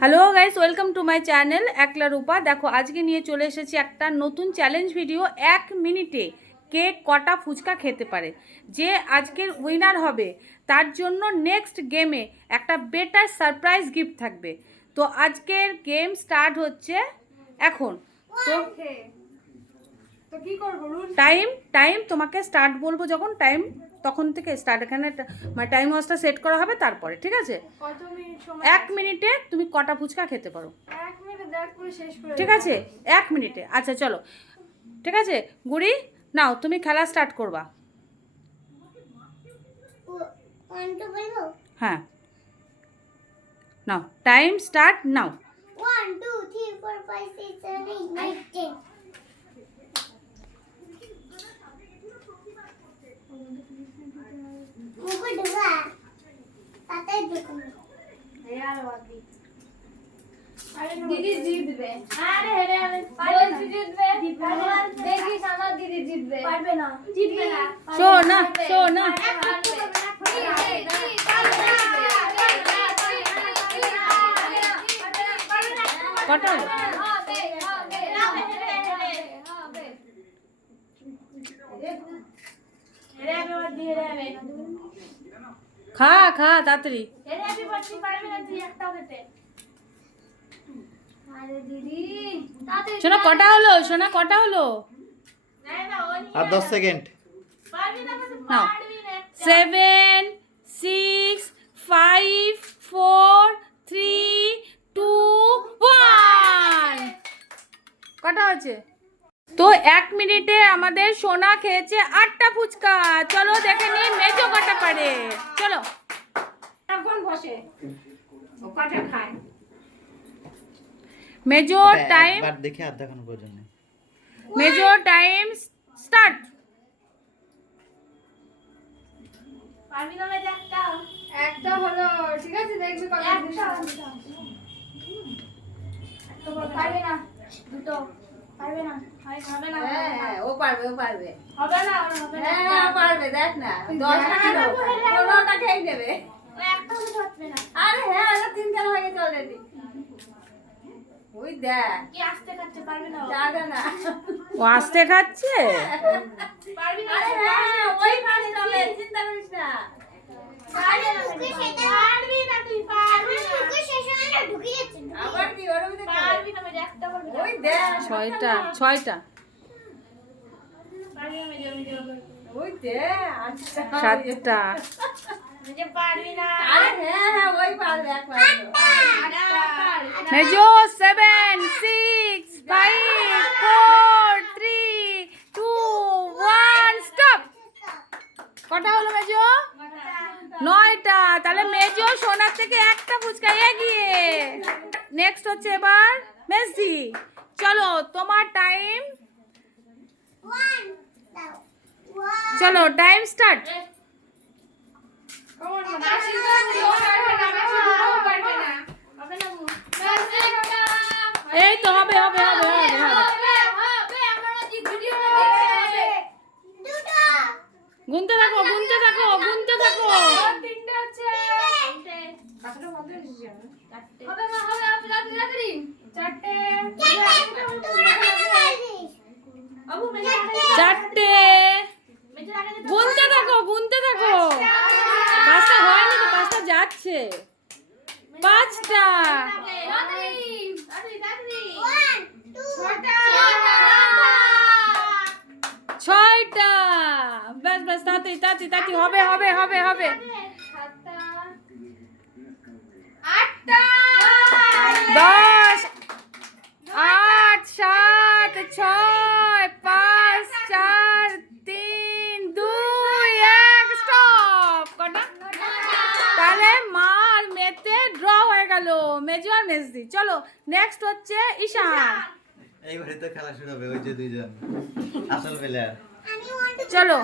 Hello guys, welcome to my channel একলা রূপা। দেখো আজকে নিয়ে চলে এসেছি একটা নতুন চ্যালেঞ্জ ভিডিও। 1 মিনিটে কে কটা ফুচকা খেতে পারে, যে আজকের উইনার হবে তার জন্য নেক্সট গেমে একটা বেটার সারপ্রাইজ গিফট থাকবে। তো আজকের গেম স্টার্ট হচ্ছে এখন। তো টাইম টাইম তোমাকে স্টার্ট বলবো, যখন টাইম তখন থেকে স্টার্ট। এখানে মানে টাইম ওয়াচটা সেট করা হবে তারপরে, ঠিক আছে? 1 মিনিটে তুমি কটা ফুচকা খেতে পারো, ঠিক আছে? 1 মিনিটে। আচ্ছা চলো, ঠিক আছে। গুড়ি নাও, তুমি খেলা স্টার্ট করবা। হ্যাঁ নাও, টাইম স্টার্ট নাও। 1 2 3 4 5 6 7 8 9 10 मुझे डुबा पता है देखो यार वाकी दीदी জিতবে আরে হেরে আমি বলছি জিতবে দেখি সামনে দিদি জিতবে পারবে না জিতবে না সোনা সোনা কটা হলো? খা খা তাড়াতাড়ি। সোনা কটা হলো? সোনা কটা হলো? আর 10 সেকেন্ড। নাও, 7 6 5 4 3 2 1। কটা হচ্ছে? তো 1 মিনিটে আমাদের সোনা খেয়েছে 8টা ফুচকা। চলো দেখে নি মেজো কটা পারে। চলো এখন বসে ও কটা খায় মেজো টাইম, একবার দেখে আর দেখানো প্রয়োজন নেই। মেজো টাইম স্টার্ট। পারবি না মেজে একটা হলো ঠিক আছে দেখবি কত একটা পারবে না দুটো পারবে না হবে না হ্যাঁ ও পারবে হবে না হবে না হ্যাঁ পারবে দেখ না 10টা কিলো 15টা খেয়ে দেবে ও একটা হলে ধরবে না আরে হ্যাঁ এটা 3 কেন হয়ে গেছে অলরেডি ওই দেখ কি আস্তে খাচ্ছে পারবে না যাবে না ও আস্তে খাচ্ছে। পারবি না আরে হ্যাঁ ওই পানি তবে চিন্তা করিস না পারবি না পারবি না তুই পারবি না মুখে শেষ হয়ে না ঢুকে যাচ্ছে আবার কি ওর মধ্যে পারবি না মেজে একটা পারবি না ওই দেখ 6টা পারবি না মেজে ওই দেখ 7টা মেজে পারবি না আরে হ্যাঁ হ্যাঁ ওই পারবে এক পারবে মেজো 7 6 5 4 3 2 1 স্টপ। কটা হলো মেজো? 9টা। তাহলে মেজো সোনার থেকে একটা ফুচকা এগিয়ে। নেক্সট হচ্ছে এবার মেসি। চলো তোমার টাইম, চলো টাইম স্টার্ট। এই তো হবে হবে হবে হবে হবে। গুনতে থাকো গুনতে থাকো গুনতে থাকো। চারটে। গুনতে থাকো গুনতে থাকো। 5টা হয়নি তো, 5টা যাচ্ছে। 5টা। 6টা। ব্যাস ব্যাস, তাড়াতাড়ি তাড়াতাড়ি তাড়াতাড়ি, হবে হবে হবে হবে। 10 8 7 6 5 4 3 2 1 স্টপ। কটা? তাহলে মা আর মেতে ড্র হয়ে গেল, মেজো আর মেজদি। চলো নেক্সট হচ্ছে ঈশান। এইবারে তো খেলা শুরু হবে, ওই যে দুইজন আসল প্লেয়ার। চলো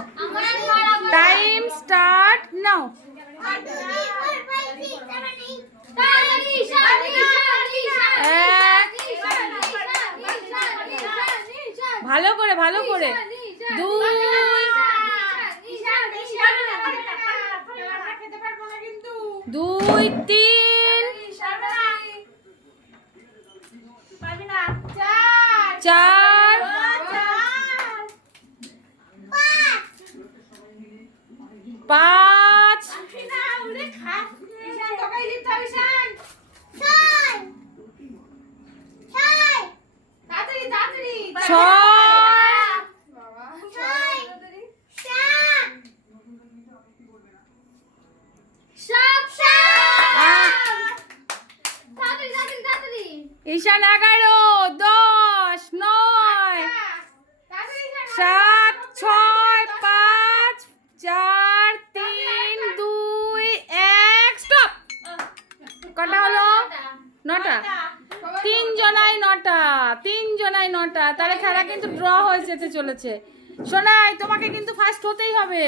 টাইম স্টার্ট নাও। 1 2 3 4 5 6 7 8 ভালো করে ভালো করে। 2 2 3 5 ঈশান তোকেই জিততে হবে ঈশান। তাড়াতাড়ি তাড়াতাড়ি। 6 বাবা ঈশান 11 10 9 7 6 5 4 3 2 1 স্টপ। কটা হলো? 9টা। 3 জনাই 9টা। তাহলে খেলা কিন্তু ড্র হয়ে যেতে চলেছে। সোনাই তোমাকে কিন্তু ফার্স্ট হতেই হবে।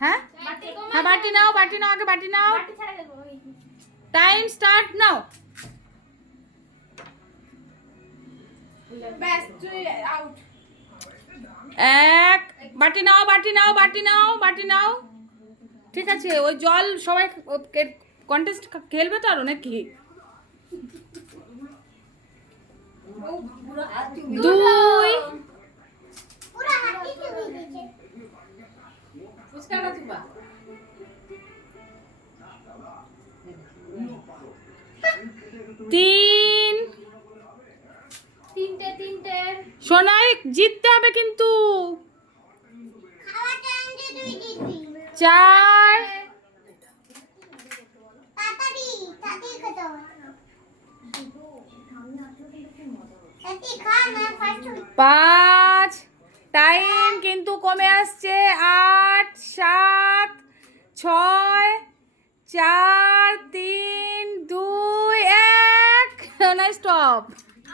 হ্যাঁ হ্যাঁ, বাটি নাও আগে বাটি নাও। Time start now. ব্যাস তুই আউট। 1 বাটি নাও। ঠিক আছে, ওই জল সবাই কন্টেস্ট খেলবে তো আরো নাকি? 2 ফুচকাটা চুপা 3 তিনটে সোনাই জিততে হবে কিন্তু। 4 5 টাইম কিন্তু কমে আসছে। 8 7 6 4 3 2 1 না স্টপ।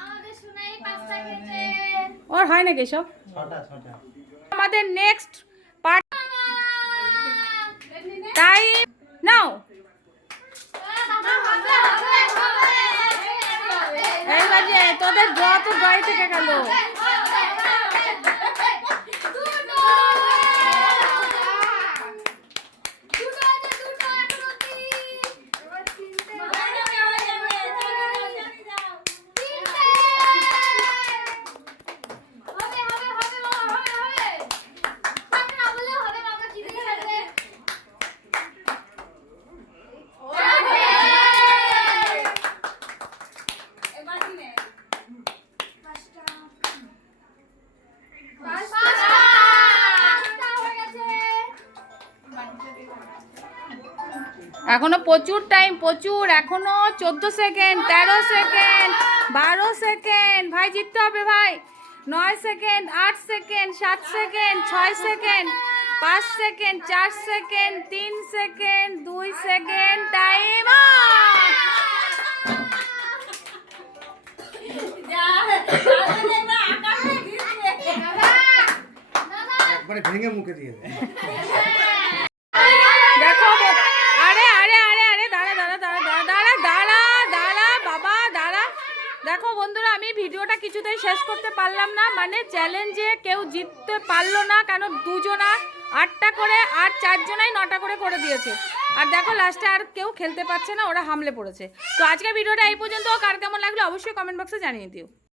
আমাদের সোনাই পাস্তা খেতে। ওর হয় নাকি সব? 6টা আমাদের নেক্সট পার্ট টাইম নাও। এই বাজে তোদের ড্র তো ড্রই থেকে গেল। এখনো প্রচুর টাইম, এখনো 14 সেকেন্ড, 13 সেকেন্ড, 12 সেকেন্ড। ভাই জিততে হবে ভাই। 9 second, 8 second, 7 second, 6 second, 5 second, 4 second, 3 second, 2 second. Time একবারে ভেঙে মুখে দিয়ে দে। দেখো আরে দাঁড়া বাবা দাঁড়া। দেখো বন্ধুরা, আমি ভিডিওটা কিছুতেই শেষ করতে পারলাম না। মানে চ্যালেঞ্জে কেউ জিততে পারলো না, কারণ 2 জনা 8টা করে আর 4 জনাই 9টা করে দিয়েছে। আর দেখো লাস্টে আর কেউ খেলতে পারছে না, ওরা হামলে পড়েছে। তো আজকের ভিডিওটা এই পর্যন্ত। কার কেমন লাগলো অবশ্যই কমেন্ট বক্সে জানিয়ে দিও।